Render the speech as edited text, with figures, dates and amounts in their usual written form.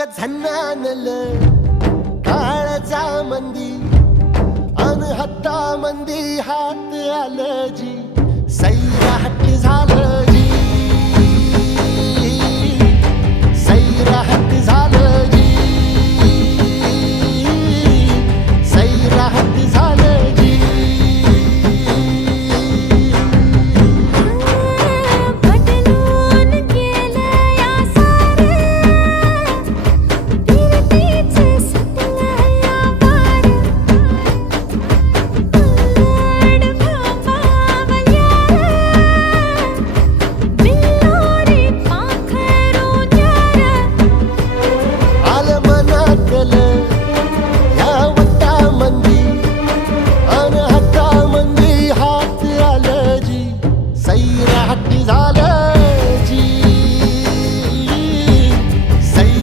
ग झन्नानल काळजा मंदी अन हत्ता मंदी हात आलं जी सैराट झालं जी सैराट